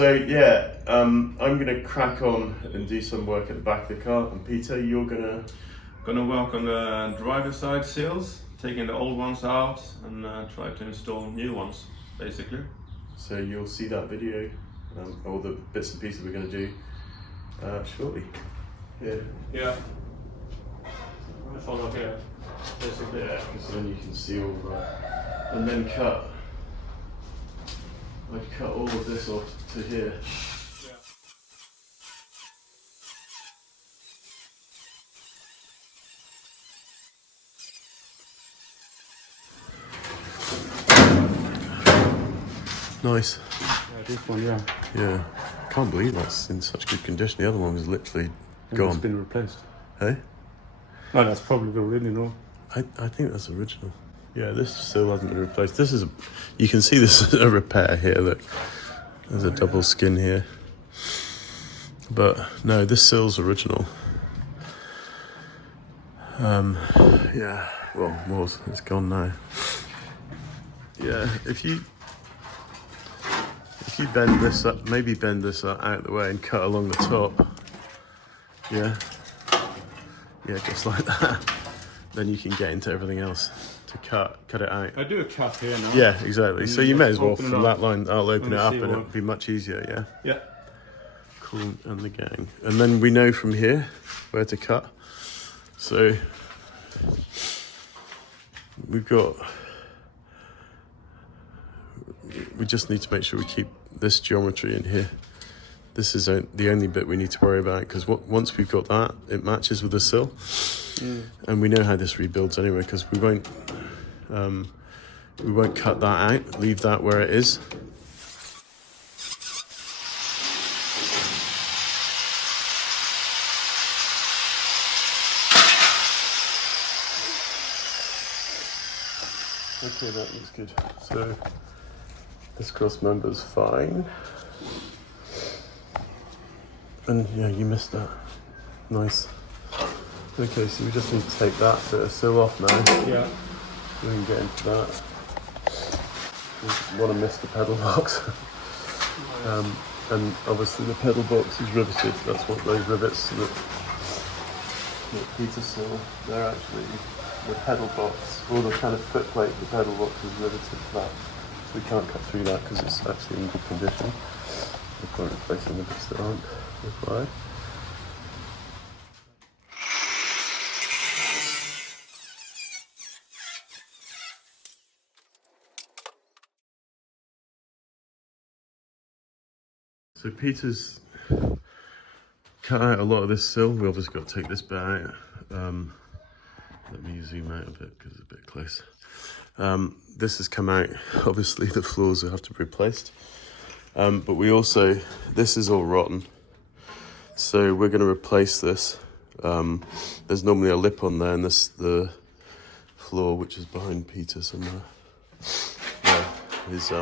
So yeah, I'm gonna crack on and do some work at the back of the car, and Peter, you're gonna work on the driver's side sills, taking the old ones out and try to install new ones, basically. So you'll see that video, all the bits and pieces we're gonna do shortly. Yeah. Let's follow here, basically. Yeah, because then you can see all that, and then I'd cut all of this off to here. Nice. Yeah, this one, yeah. Yeah. Can't believe that's in such good condition. The other one was literally gone. It's been replaced. Hey? No, that's probably the original. I think that's original. Yeah, this still hasn't been replaced. This is you can see this is a repair here. Look, there's a double skin here. But no, this sill's original. Yeah, well, it's gone now. Yeah, if you bend this up, maybe bend this out of the way and cut along the top. Yeah, just like that. Then you can get into everything else to cut it out. I do a cut here now. Yeah, exactly. So you may as well from that line, I'll open it up and what... it'll be much easier, yeah? Yeah. Cool, and the gang. And then we know from here where to cut. So we just need to make sure we keep this geometry in here. This is the only bit we need to worry about, because once we've got that, it matches with the sill. And we know how this rebuilds anyway, because we won't cut that out, leave that where it is. Okay, that looks good. So this cross member's fine. And yeah, you missed that. Nice. Okay, so we just need to take that bit of sill off now. Yeah. We can get into that. We want to miss the pedal box. And obviously the pedal box is riveted. That's what those rivets that Peter saw. They're actually the pedal box, or the kind of foot plate, the pedal box is riveted to that. So we can't cut through that because it's actually in good condition. We're probably replacing the bits that aren't required. So Peter's cut out a lot of this sill. We obviously got to take this bit out. Let me zoom out a bit because it's a bit close. This has come out. Obviously the floors will have to be replaced. But we also, this is all rotten. So we're going to replace this. There's normally a lip on there, and the floor, which is behind Peter somewhere, is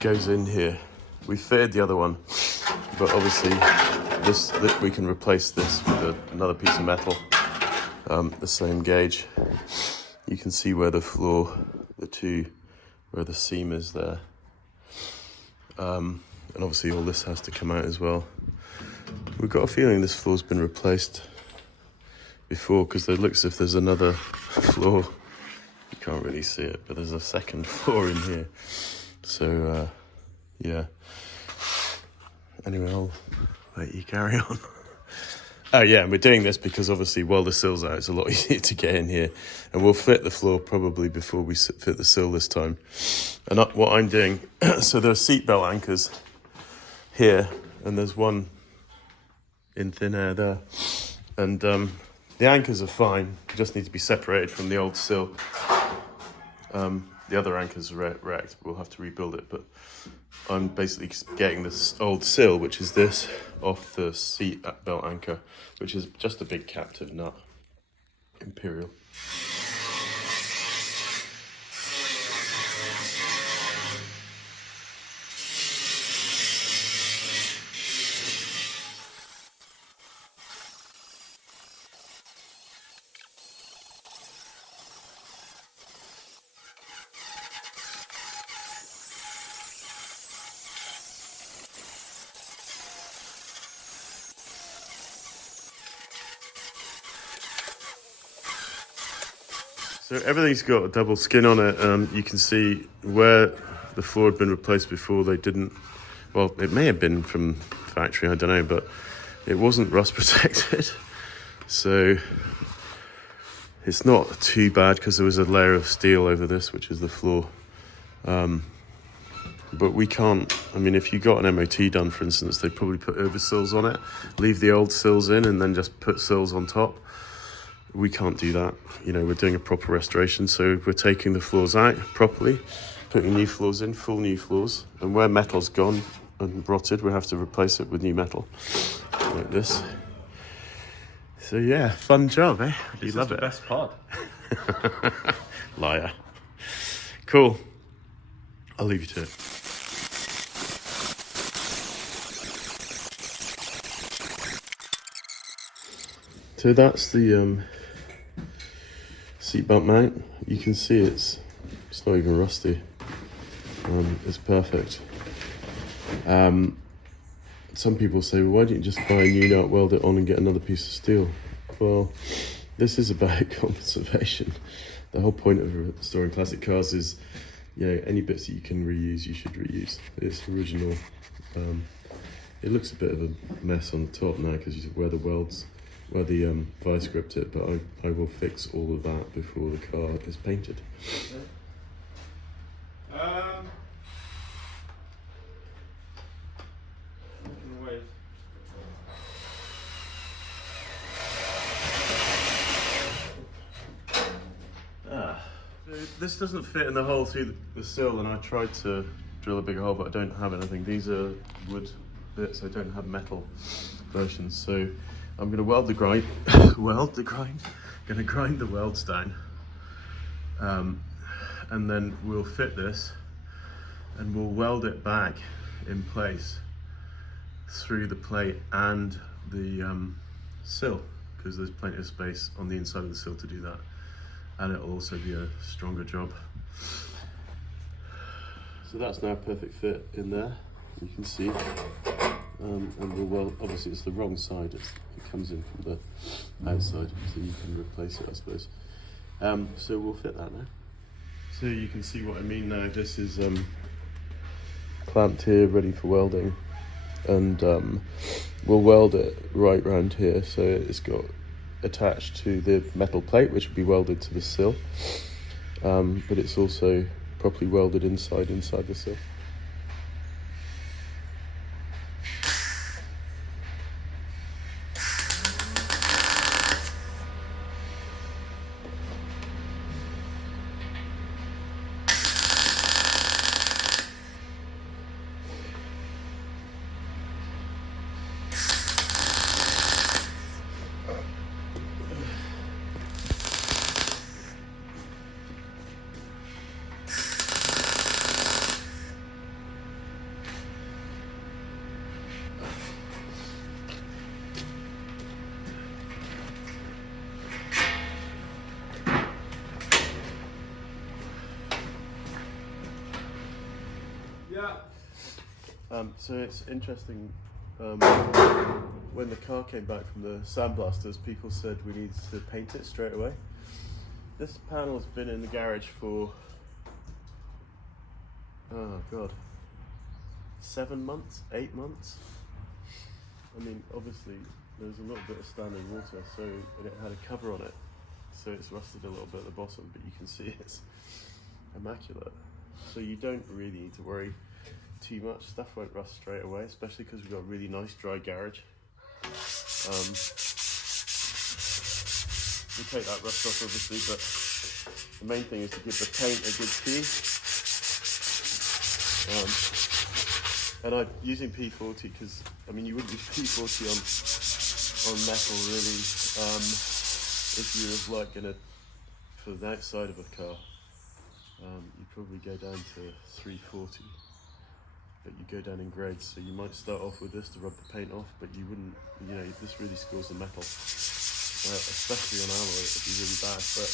goes in here. We fitted the other one, but obviously we can replace this with another piece of metal, the same gauge. You can see where the floor, where the seam is there. And obviously all this has to come out as well. We've got a feeling this floor's been replaced before, because it looks as if there's another floor. You can't really see it, but there's a second floor in here. So, yeah. Anyway, I'll let you carry on. Oh yeah, and we're doing this because obviously while the sill's out, it's a lot easier to get in here. And we'll fit the floor probably before we fit the sill this time. And what I'm doing, so there are seatbelt anchors here, and there's one in thin air there. And the anchors are fine, just need to be separated from the old sill. The other anchors are wrecked, we'll have to rebuild it, but I'm basically getting this old sill, which is this, off the seat belt anchor, which is just a big captive nut, Imperial. So everything's got a double skin on it, and you can see where the floor had been replaced before. They didn't, well, it may have been from factory, I don't know, but it wasn't rust protected. So it's not too bad because there was a layer of steel over this, which is the floor. But we can't, I mean, if you got an MOT done, for instance, they'd probably put over sills on it, leave the old sills in, and then just put sills on top. We can't do that. You know, we're doing a proper restoration, so we're taking the floors out properly, putting new floors in, full new floors, and where metal's gone and rotted, we have to replace it with new metal, like this. So yeah, fun job, eh? You love it. This is the best part. Liar. Cool. I'll leave you to it. So that's the seat bump mount. You can see it's not even rusty. It's perfect. Some people say, well, why don't you just buy a new nut, weld it on and get another piece of steel? Well, this is about conservation. The whole point of restoring classic cars is, you know, any bits that you can reuse, you should reuse. It's original. It looks a bit of a mess on the top now because where the welds, where the vice gripped it, but I will fix all of that before the car is painted. Wait. So this doesn't fit in the hole through the sill, and I tried to drill a bigger hole, but I don't have anything. These are wood bits, I don't have metal versions. So I'm going to weld the grind, going to grind the welds down, and then we'll fit this and we'll weld it back in place through the plate and the sill, because there's plenty of space on the inside of the sill to do that, and it'll also be a stronger job. So that's now a perfect fit in there, you can see. And we'll weld, obviously it's the wrong side, it comes in from the outside, so you can replace it, I suppose. So we'll fit that now. So you can see what I mean now. This is clamped here, ready for welding, and we'll weld it right round here, so it's got attached to the metal plate, which will be welded to the sill, but it's also properly welded inside the sill. So it's interesting, when the car came back from the sandblasters, people said we needed to paint it straight away. This panel's been in the garage for, oh god, 7 months, 8 months. I mean, obviously there was a little bit of standing water, so and it had a cover on it, so it's rusted a little bit at the bottom, but you can see it's immaculate. So you don't really need to worry too much. Stuff won't rust straight away, especially because we've got a really nice dry garage. We take that rust off obviously, but the main thing is to give the paint a good key. And I'm using P40 because, I mean, you wouldn't use P40 on metal really, if you were like gonna, for the outside of a car, you'd probably go down to 340. But you go down in grades, so you might start off with this to rub the paint off, but you wouldn't, you know, this really scores the metal, especially on alloy. It would be really bad, but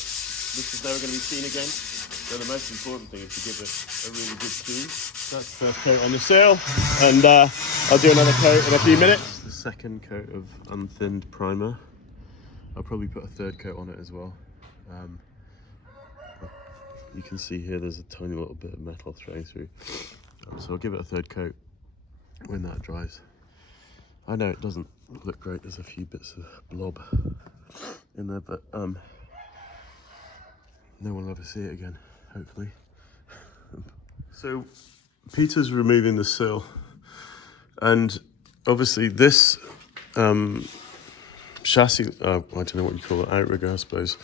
this is never going to be seen again, so the most important thing is to give it a really good key. That's the first coat on the sill, and I'll do another coat in a few minutes. The second coat of unthinned primer. I'll probably put a third coat on it as well. you can see here there's a tiny little bit of metal thrown through. So I'll give it a third coat when that dries. I know it doesn't look great, there's a few bits of blob in there, but no one will ever see it again, hopefully. So Peter's removing the sill, and obviously this chassis, I don't know what you call it, outrigger I suppose,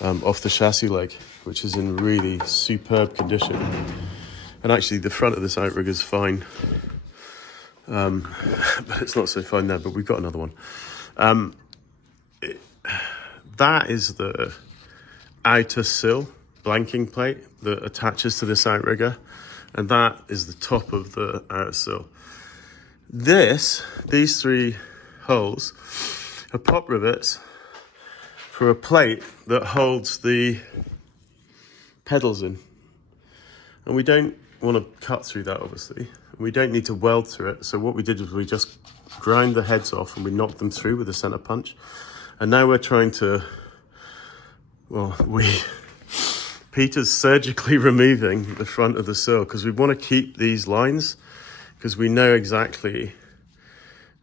off the chassis leg, which is in really superb condition. And actually the front of this outrigger is fine, but it's not so fine there, but we've got another one. That is the outer sill blanking plate that attaches to this outrigger, and that is the top of the outer sill. These three holes are pop rivets for a plate that holds the pedals in, and we don't want to cut through that, obviously. We don't need to weld through it, so what we did was we just grind the heads off and we knocked them through with a center punch. And now we're trying to, Peter's surgically removing the front of the sill because we want to keep these lines, because we know exactly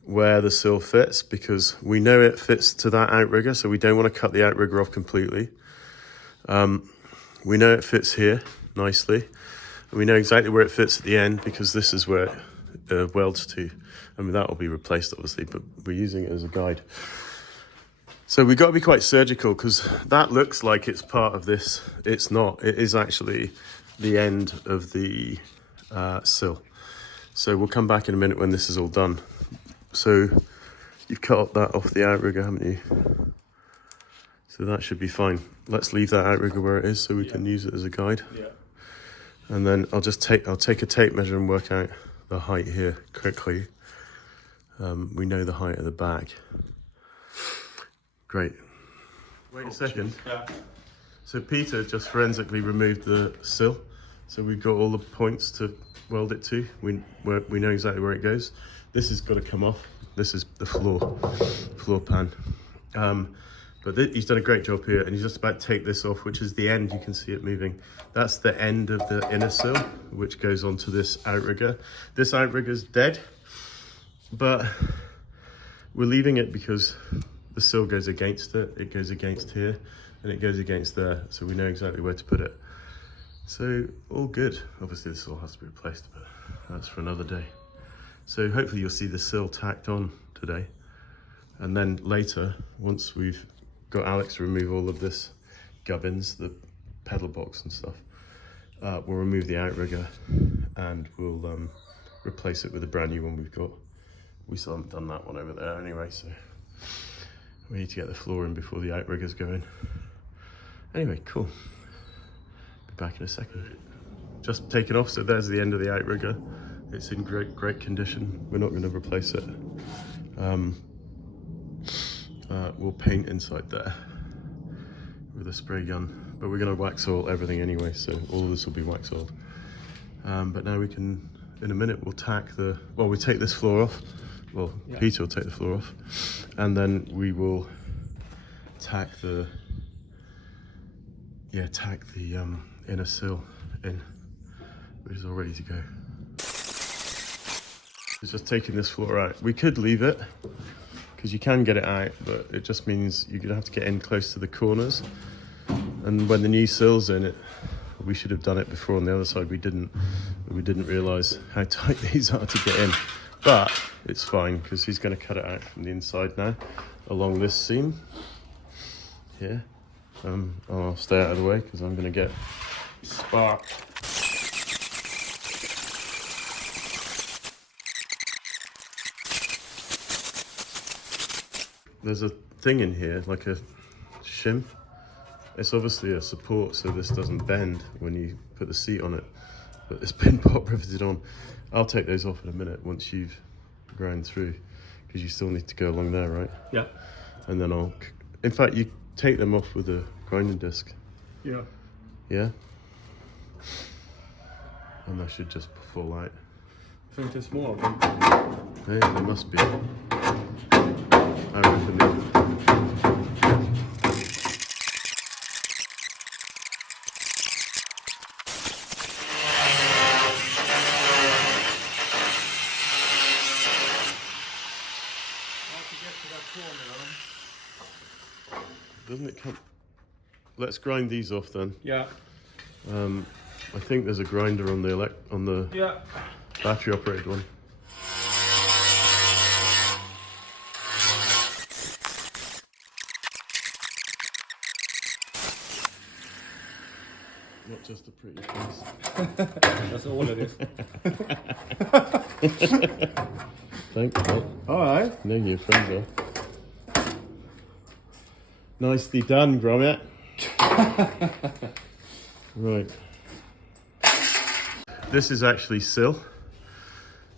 where the sill fits, because we know it fits to that outrigger, so we don't want to cut the outrigger off completely. We know it fits here nicely, and we know exactly where it fits at the end, because this is where it welds to. I mean, that will be replaced obviously, but we're using it as a guide. So we've got to be quite surgical, because that looks like it's part of this. It's not. It is actually the end of the sill. So we'll come back in a minute when this is all done. So you've cut that off the outrigger, haven't you? So that should be fine. Let's leave that outrigger where it is so we can use it as a guide. Yeah. And then I'll take a tape measure and work out the height here quickly. We know the height of the back. Great. Wait a second. Yeah. So Peter just forensically removed the sill. So we've got all the points to weld it to. We know exactly where it goes. This has got to come off. This is the floor pan. But he's done a great job here, and he's just about to take this off, which is the end. You can see it moving. That's the end of the inner sill, which goes onto this outrigger. This outrigger's dead, but we're leaving it because the sill goes against it. It goes against here, and it goes against there, so we know exactly where to put it. So all good. Obviously this all has to be replaced, but that's for another day. So hopefully you'll see the sill tacked on today, and then later, once we've got Alex to remove all of this gubbins, the pedal box and stuff, we'll remove the outrigger and we'll replace it with a brand new one we've got. We still haven't done that one over there anyway, so we need to get the floor in before the outriggers go in. Anyway, cool. Be back in a second. Just taken off, so there's the end of the outrigger. It's in great condition. We're not going to replace it. We'll paint inside there with a spray gun, but we're going to wax oil everything anyway, so all of this will be wax oiled. But now we can, in a minute, we'll take this floor off. Well, yeah. Peter will take the floor off, and then we will tack the inner sill in, which is all ready to go. It's just taking this floor out. We could leave it, because you can get it out, but it just means you're gonna have to get in close to the corners. And when the new sill's in it, we should have done it before on the other side. We didn't realise how tight these are to get in. But it's fine, because he's gonna cut it out from the inside now, along this seam here. I'll stay out of the way, because I'm gonna get sparked. There's a thing in here, like a shim. It's obviously a support so this doesn't bend when you put the seat on it, but it's been pop riveted on. I'll take those off in a minute once you've ground through, because you still need to go along there, right? Yeah. And then in fact, you take them off with a grinding disc. Yeah. Yeah? And that should just fall out. I think there's more of them. Yeah, there must be. I reckon Doesn't it come? Let's grind these off then. Yeah. I think there's a grinder on the Yeah. battery operated one. Not just a pretty face. That's all it is. Thanks, mate. Alright. Know your friends are. Nicely done, Gromit. Right. This is actually Sill.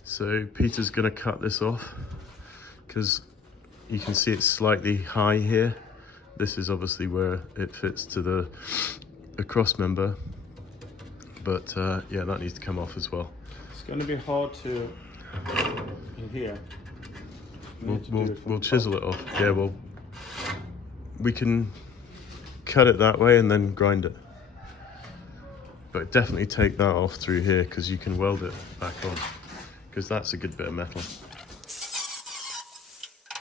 So Peter's going to cut this off because you can see it's slightly high here. This is obviously where it fits to the cross member. But yeah, that needs to come off as well. It's going to be hard to in here. We'll chisel it off. Yeah, well, we can cut it that way and then grind it. But definitely take that off through here because you can weld it back on. Because that's a good bit of metal.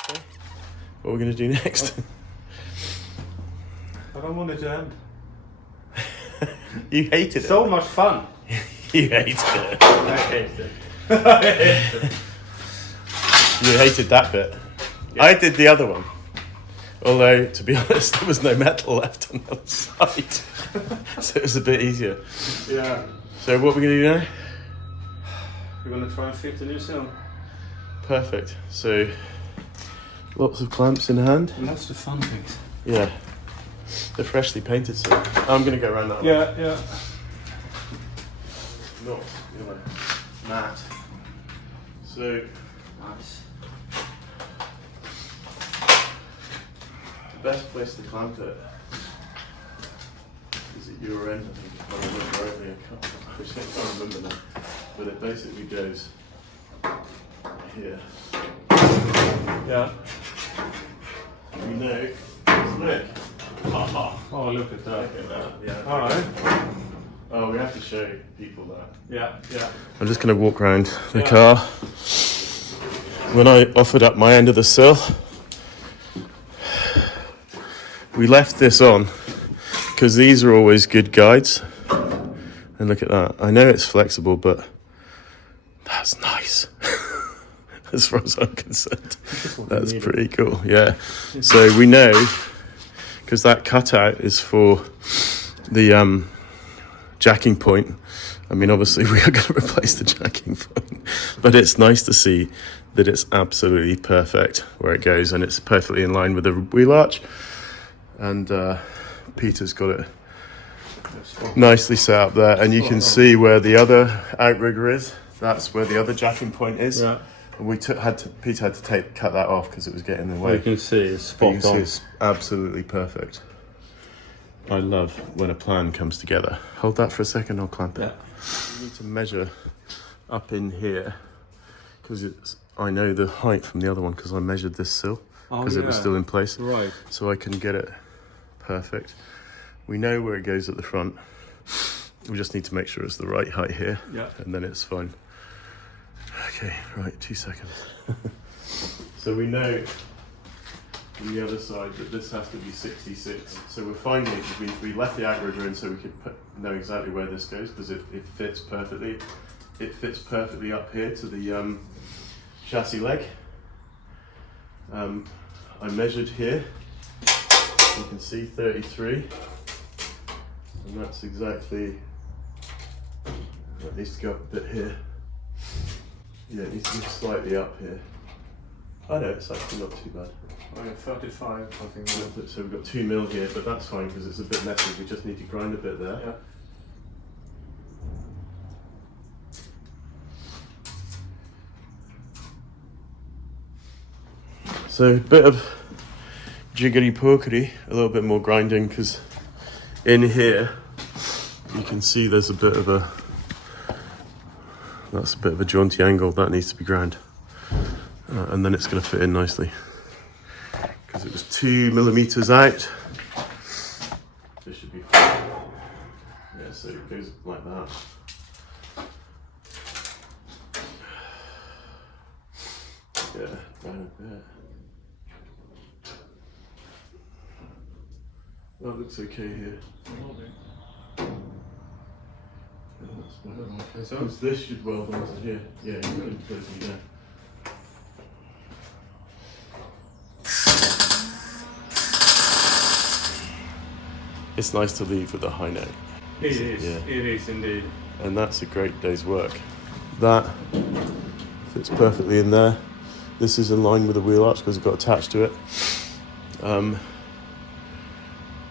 Okay. What are we going to do next? I don't want it to end. You hated it. So much fun. You hated it. I hated it. I hated it. You hated that bit. Yeah. I did the other one. Although, to be honest, there was no metal left on the other side. So it was a bit easier. Yeah. So what are we going to do now? We're going to try and fit the new sill. Perfect. So, lots of clamps in hand. And that's the fun things. Yeah. They're freshly painted, so I'm going to go around that way. Yeah. Not, matte. So, Nice. the best place to clamp it is at your end, I think, if I remember rightly. I can't remember now. But it basically goes here. Yeah. We know it's lit. Oh, look at that. Look at that. Yeah. Alright. Oh, we have to show people that. Yeah. I'm just going to walk around the car. When I offered up my end of the sill, we left this on because these are always good guides. And look at that. I know it's flexible, but that's nice. As far as I'm concerned. That's pretty cool, yeah. So we know, because that cutout is for the jacking point. I mean, obviously we are going to replace the jacking point, but it's nice to see that it's absolutely perfect where it goes, and it's perfectly in line with the wheel arch. And Peter's got it nicely set up there, and you can see where the other outrigger is. That's where the other jacking point is. Yeah. And Peter had to cut that off because it was getting in the way. You can see it's spot on. It's absolutely perfect. I love when a plan comes together. Hold that for a second, I'll clamp it. You need to measure up in here because I know the height from the other one because I measured this sill because it was still in place. Right. So I can get it perfect. We know where it goes at the front. We just need to make sure it's the right height here. Yeah. And then it's fine. Okay, right, 2 seconds. So we know on the other side that this has to be 66. So we're finding we left the outrigger in so we could know exactly where this goes because it fits perfectly. It fits perfectly up here to the chassis leg. I measured here. You can see 33. And that's exactly, that needs to go up a bit here. Yeah, it needs to be slightly up here. I know, it's actually not too bad. Oh, yeah, 35, I think. So we've got 2 mil here, but that's fine because it's a bit messy. We just need to grind a bit there. Yeah. So a bit of jiggly pokery, a little bit more grinding because in here you can see there's a bit of a, that's a bit of a jaunty angle that needs to be ground. And then it's going to fit in nicely because it was 2 millimeters out. This should be fine. Yeah, so it goes like that. Yeah, down a bit. That looks okay here. Yeah, that's better. Okay, so Because this should weld onto here. Yeah, you can put it there. It's nice to leave with the high note. it is. Yeah. It is indeed. And that's a great day's work. That fits perfectly in there. This is in line with the wheel arch because it got attached to it.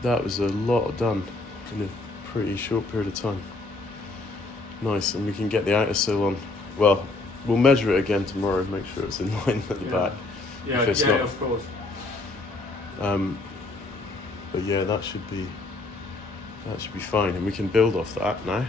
That was a lot done in a pretty short period of time. Nice, and we can get the outer sill on. Well, we'll measure it again tomorrow, make sure it's in line at the back. Yeah, If it's yeah, not. of course. But yeah, that should be fine, and we can build off that now.